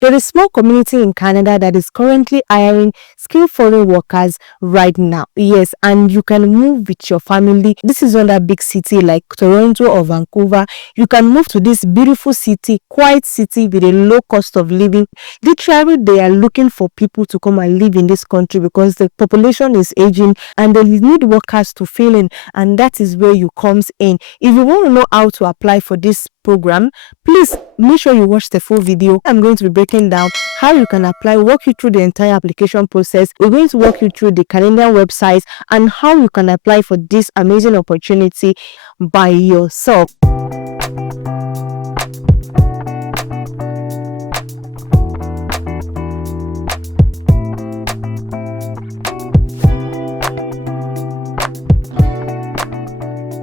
There is a small community in Canada that is currently hiring skilled foreign workers right now. Yes, and you can move with your family. This is not a big city like Toronto or Vancouver. You can move to this beautiful city, quiet city with a low cost of living. Literally, they are looking for people to come and live in this country because the population is aging and they need workers to fill in, and that is where you comes in. If you want to know how to apply for this program, please make sure you watch the full video. I'm going to be breaking down how you can apply, walk you through the entire application process. We're going to walk you through the Canadian website and how you can apply for this amazing opportunity by yourself.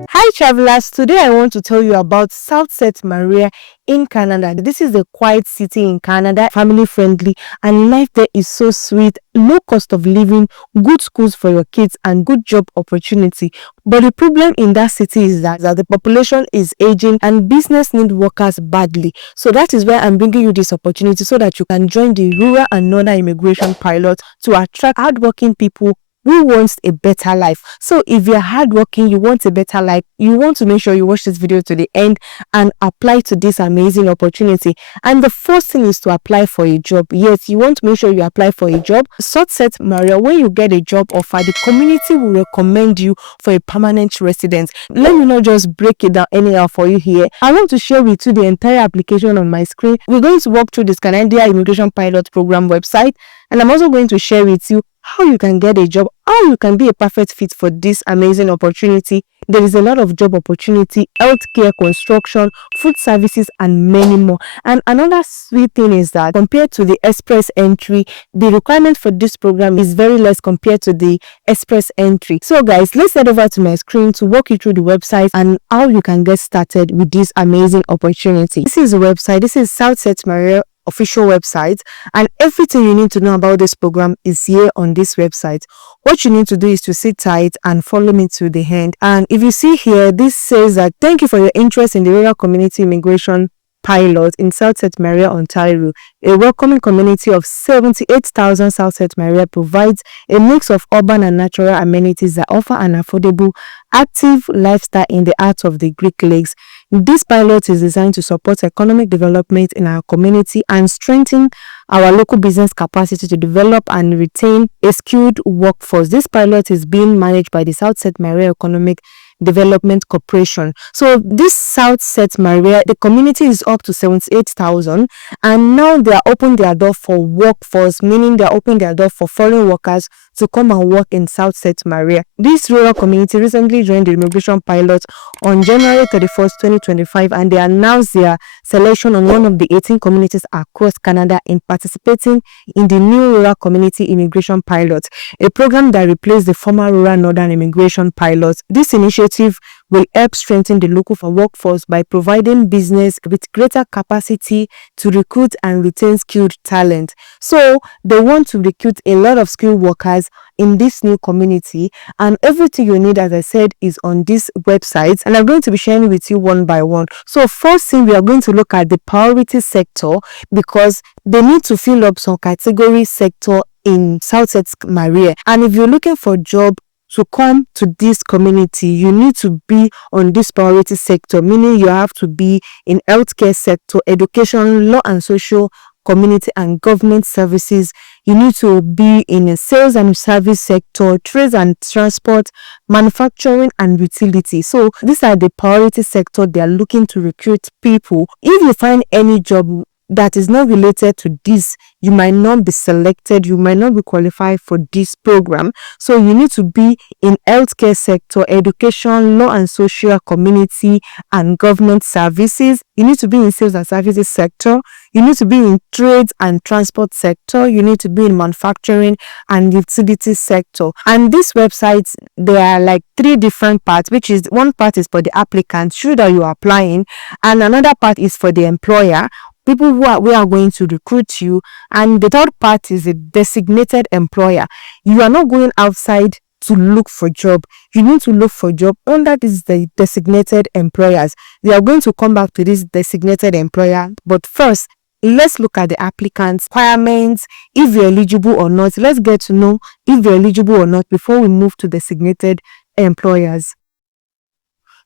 Hi travelers, today I want to tell you about Sault Ste. Maria in Canada. This is a quiet city in Canada, family friendly, and life there is so sweet, low cost of living, good schools for your kids, and good job opportunity. But the problem in that city is that the population is aging and business need workers badly. So that is why I'm bringing you this opportunity so that you can join the rural and northern immigration pilot to attract hardworking people who wants a better life. So if you're hardworking, you want a better life, you want to make sure you watch this video to the end and apply to this amazing opportunity. And the first thing is to apply for a job. Yes, you want to make sure you apply for a job. Sault Ste. Maria, when you get a job offer, the community will recommend you for a permanent residence. Let me not just break it down anyhow for you here. I want to share with you the entire application on my screen. We're going to walk through this Canadian Immigration Pilot Program website, and I'm also going to share with you how you can get a job, how you can be a perfect fit for this amazing opportunity. There is a lot of job opportunity, healthcare, construction, food services, and many more. And another sweet thing is that compared to the express entry, the requirement for this program is very less compared to the express entry. So guys, let's head over to my screen to walk you through the website and how you can get started with this amazing opportunity. This is the website. This is Sault Ste. Maria official website, and everything you need to know about this program is here on this website. What you need to do is to sit tight and follow me to the end. And if you see here, this says that thank you for your interest in the rural community immigration pilot in Sault Ste. Maria, Ontario. A welcoming community of 78,000, Sault Ste. Maria provides a mix of urban and natural amenities that offer an affordable, active lifestyle in the heart of the Greek Lakes. This pilot is designed to support economic development in our community and strengthen our local business capacity to develop and retain a skilled workforce. This pilot is being managed by the Sault Ste. Maria Economic Development Corporation. So this Sault Ste. Maria, the community is up to 78,000, and now they are opening their door for workforce, meaning they are opening their door for foreign workers to come and work in Sault Ste. Maria. This rural community recently joined the immigration pilot on January 31st, 2025, and they announced their selection on one of the 18 communities across Canada in participating in the new rural community immigration pilot, a program that replaced the former rural northern immigration pilot. This initiative will help strengthen the local workforce by providing business with greater capacity to recruit and retain skilled talent. So they want to recruit a lot of skilled workers in this new community, and everything you need, as I said, is on this website, and I'm going to be sharing with you one by one. So first thing, we are going to look at the priority sector because they need to fill up some category sector in Sault Ste. Maria. And if you're looking for a job to come to this community, you need to be on this priority sector, meaning you have to be in healthcare sector, education, law and social, community and government services. You need to be in a sales and service sector, trades and transport, manufacturing and utility. So these are the priority sector they are looking to recruit people. If you find any job that is not related to this, you might not be selected, you might not be qualified for this program. So you need to be in healthcare sector, education, law and social, community and government services. You need to be in sales and services sector. You need to be in trades and transport sector. You need to be in manufacturing and utility sector. And this website, there are like 3 different parts, which is one part is for the applicant, sure that you are applying, and another part is for the employer, people we are going to recruit you, and the third part is a designated employer. You are not going outside to look for job. You need to look for job under this the designated employers. They are going to come back to this designated employer, but first let's look at the applicants' requirements, if you're eligible or not. Let's get to know if you're eligible or not before we move to designated employers.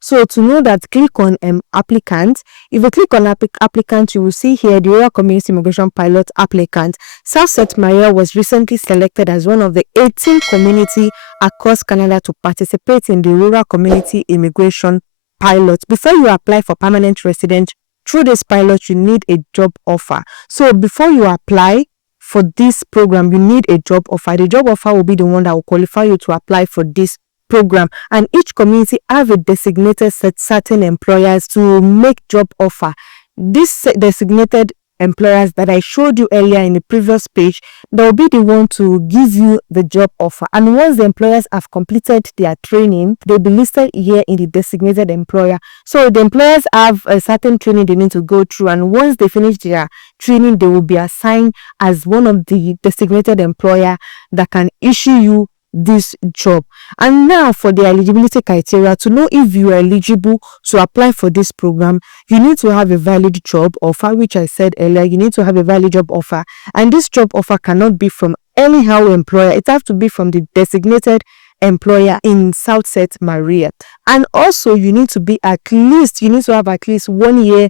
So to know that, click on applicant. If you click on applicant, you will see here the Rural Community Immigration Pilot applicant. Sault Ste. Maria was recently selected as one of the 18 community across Canada to participate in the Rural Community Immigration Pilot. Before you apply for permanent resident through this pilot, you need a job offer. So before you apply for this program, you need a job offer. The job offer will be the one that will qualify you to apply for this program, and each community have a designated certain employers to make job offer. This designated employers that I showed you earlier in the previous page, they'll be the one to give you the job offer, and once the employers have completed their training, they'll be listed here in the designated employer. So the employers have a certain training they need to go through, and once they finish their training, they will be assigned as one of the designated employer that can issue you this job. And now for the eligibility criteria, to know if you are eligible to apply for this program, you need to have a valid job offer, which I said earlier. You need to have a valid job offer, and this job offer cannot be from anyhow employer. It has to be from the designated employer in Sault Ste. Maria. And also you need to have at least 1 year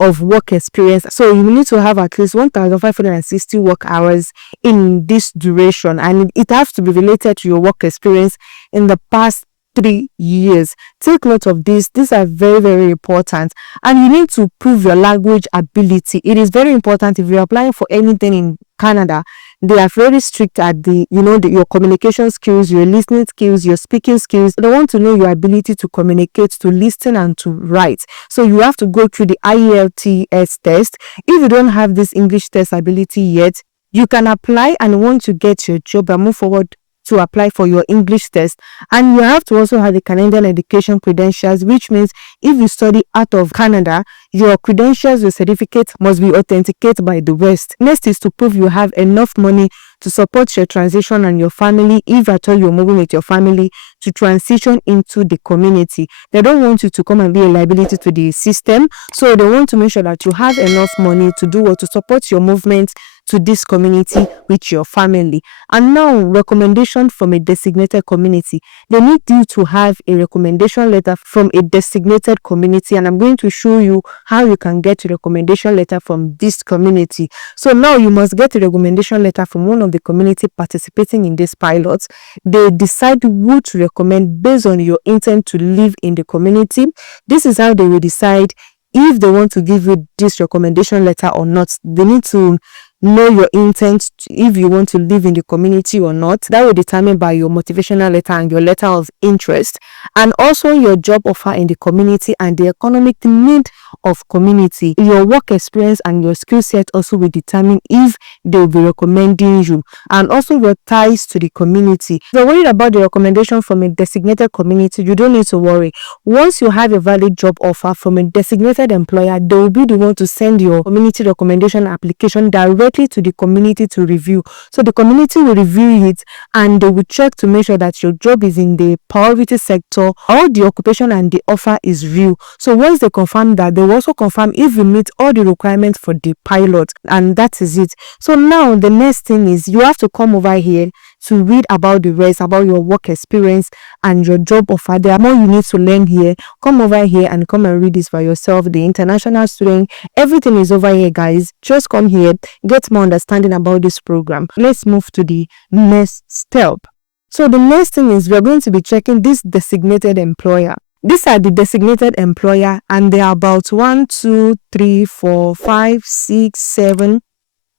of work experience. So you need to have at least 1,560 work hours in this duration, and it has to be related to your work experience in the past 3 years. Take note of this. These are very, very important. And you need to prove your language ability. It is very important. If you're applying for anything in Canada, they are very strict at your communication skills, your listening skills, your speaking skills. They want to know your ability to communicate, to listen, and to write. So you have to go through the IELTS test. If you don't have this English test ability yet, you can apply, and once you get your job and move forward to apply for your English test. And you have to also have the Canadian education credentials, which means if you study out of Canada, your credentials, your certificate must be authenticated by the West. Next is to prove you have enough money to support your transition and your family, if at all you're moving with your family, to transition into the community. They don't want you to come and be a liability to the system, so they want to make sure that you have enough money to do or to support your movement to this community with your family. And now, recommendation from a designated community. They need you to have a recommendation letter from a designated community, and I'm going to show you how you can get a recommendation letter from this community. So now you must get a recommendation letter from one of the community participating in this pilot. They decide who to recommend based on your intent to live in the community. This is how they will decide if they want to give you this recommendation letter or not. They need to know your intent, if you want to live in the community or not. That will determine by your motivational letter and your letter of interest, and also your job offer in the community and the economic need of community. Your work experience and your skill set also will determine if they will be recommending you, and also your ties to the community. If you're worried about the recommendation from a designated community, you don't need to worry. Once you have a valid job offer from a designated employer, they will be the one to send your community recommendation application directly to the community to review. So the community will review it, and they will check to make sure that your job is in the priority sector, or the occupation and the offer is real. So once they confirm that, they will also confirm if you meet all the requirements for the pilot, and that is it. So now the next thing is you have to come over here to read about the rest, about your work experience and your job offer. There are more you need to learn here. Come over here and come and read this by yourself. The international student, everything is over here, guys. Just come here, get more understanding about this program. Let's move to the next step. So the next thing is we're going to be checking this designated employer. These are the designated employer, and they are about 1, 2, 3, 4, 5, 6, 7,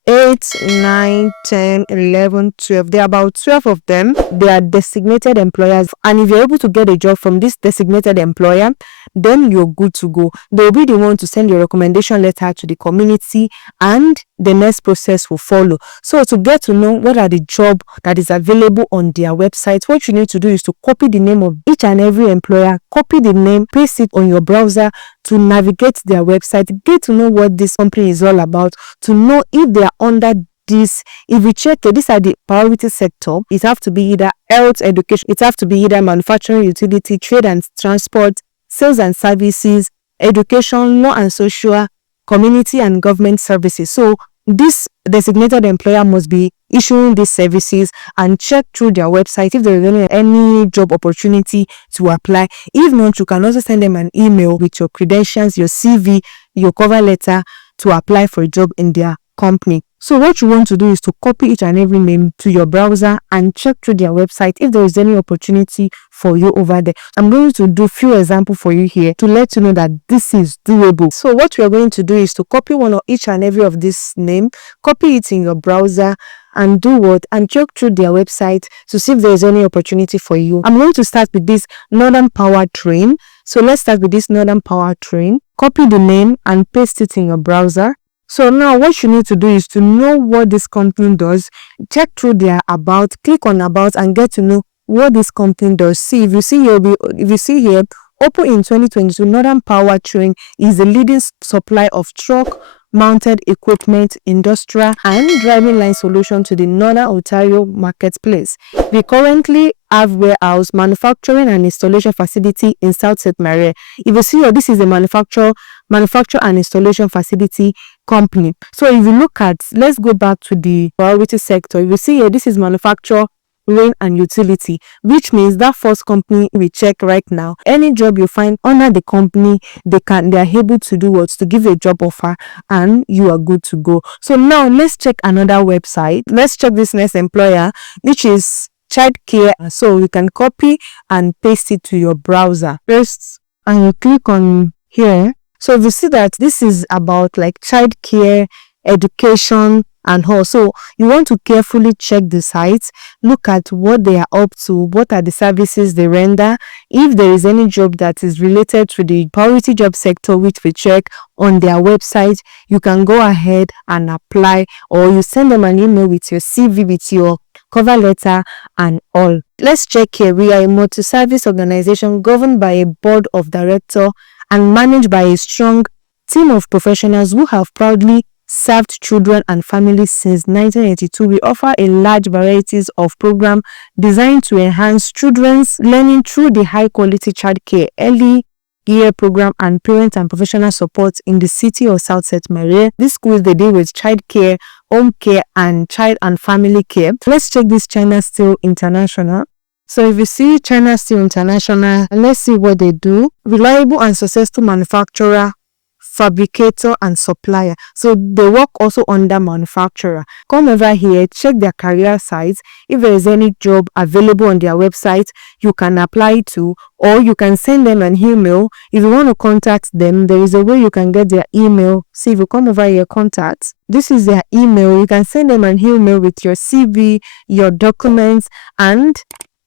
8, 9, 10, 11, 12. There are about 12 of them. They are designated employers, and if you're able to get a job from this designated employer, then you're good to go. They'll be the one to send your recommendation letter to the community, and the next process will follow. So to get to know what are the job that is available on their website, what you need to do is to copy the name of each and every employer, copy the name, paste it on your browser to navigate their website, get to know what this company is all about, to know if they are under this. If you check that these are the priority sector, it have to be either health, education, it have to be either manufacturing, utility, trade and transport, sales and services, education, law and social, community and government services. So this designated employer must be issuing these services, and check through their website if there is any job opportunity to apply. If not, you can also send them an email with your credentials, your CV, your cover letter to apply for a job in their company. So what you want to do is to copy each and every name to your browser and check through their website if there is any opportunity for you over there. I'm going to do few examples for you here to let you know that this is doable. So what we are going to do is to copy one of each and every of this name, copy it in your browser, and do what? And check through their website to see if there is any opportunity for you. I'm going to start with this Northern Power Train. So let's start with this Northern Power Train. Copy the name and paste it in your browser. So now what you need to do is to know what this company does. Check through their about, click on about, and get to know what this company does. See, if you see here, open in 2022, Northern Power Train is the leading supplier of truck mounted equipment, industrial and driving line solution to the Northern Ontario marketplace. We currently have warehouse, manufacturing and installation facility in Sault Ste. If you see here, this is a manufacture and installation facility company. So if you look at, let's go back to the priority sector. If you see here, this is manufacture, rain and utility, which means that first company we check right now, any job you find under the company, they are able to do what? To give you a job offer, and you are good to go. So now let's check another website. Let's check this next employer, which is childcare. So you can copy and paste it to your browser first, and you click on here. So if you see that this is about like childcare, education and all, so you want to carefully check the sites, look at what they are up to, what are the services they render. If there is any job that is related to the priority job sector, which we check on their website, you can go ahead and apply, or you send them an email with your CV, with your cover letter and all. Let's check here. We are a multi-service organization governed by a board of directors and managed by a strong team of professionals who have proudly served children and families since 1982. We offer a large varieties of programs designed to enhance children's learning through the high-quality childcare, early year program, and parent and professional support in the city of Sault Ste. Marie. This schools they deal with childcare, home care, and child and family care. Let's check this China Steel International. So if you see China Steel International, let's see what they do. Reliable and successful manufacturer, fabricator and supplier. So they work also under manufacturer. Come over here, check their career sites. If there is any job available on their website, you can apply to, or you can send them an email. If you want to contact them, there is a way you can get their email. See, if you come over here, contacts, this is their email. You can send them an email with your CV, your documents, and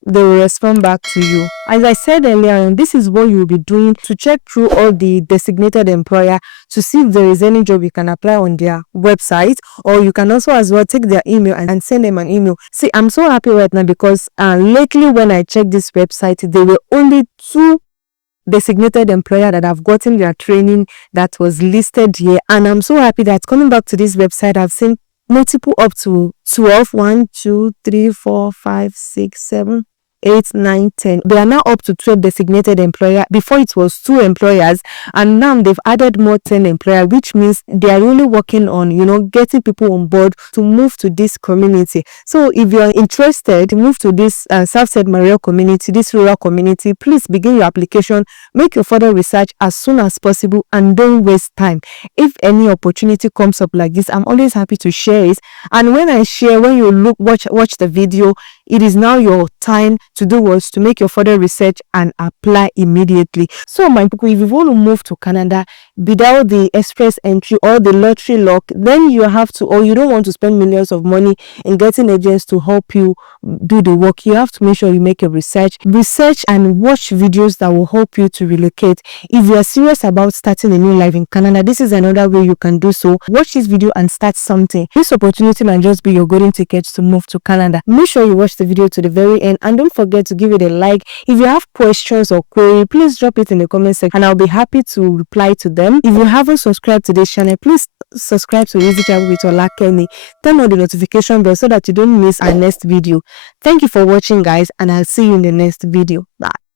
they will respond back to you. As I said earlier, this is what you will be doing to check through all the designated employer to see if there is any job you can apply on their website, or you can also as well take their email and send them an email. See, I'm so happy right now because lately when I checked this website, there were only 2 designated employer that have gotten their training that was listed here, and I'm so happy that coming back to this website, I've seen multiple up to 12, 1, 2, 3, 4, 5, 6, 7, 8, 9, 10. They are now up to 12 designated employer. Before it was 2 employers, and now they've added more 10 employer, which means they are really working on, getting people on board to move to this community. So if you are interested to move to this Sault Ste. Marie community, this rural community, please begin your application, make your further research as soon as possible, and don't waste time. If any opportunity comes up like this, I'm always happy to share it. And when I share, when you watch the video, it is now your time to do what? To make your further research and apply immediately. So my people, if you want to move to Canada without the express entry or the lottery lock, then you have to, or you don't want to spend millions of money in getting agents to help you do the work, you have to make sure you make your research and watch videos that will help you to relocate. If you are serious about starting a new life in Canada, this is another way you can do so. Watch this video and start something. This opportunity might just be your golden ticket to move to Canada. Make sure you watch the video to the very end, and don't forget to give it a like. If you have questions or query, please drop it in the comment section and I'll be happy to reply to them. If you haven't subscribed to this channel, please subscribe to Easy Travel with Olakemi. Turn on the notification bell so that you don't miss our next video. Thank you for watching, guys, and I'll see you in the next video. Bye.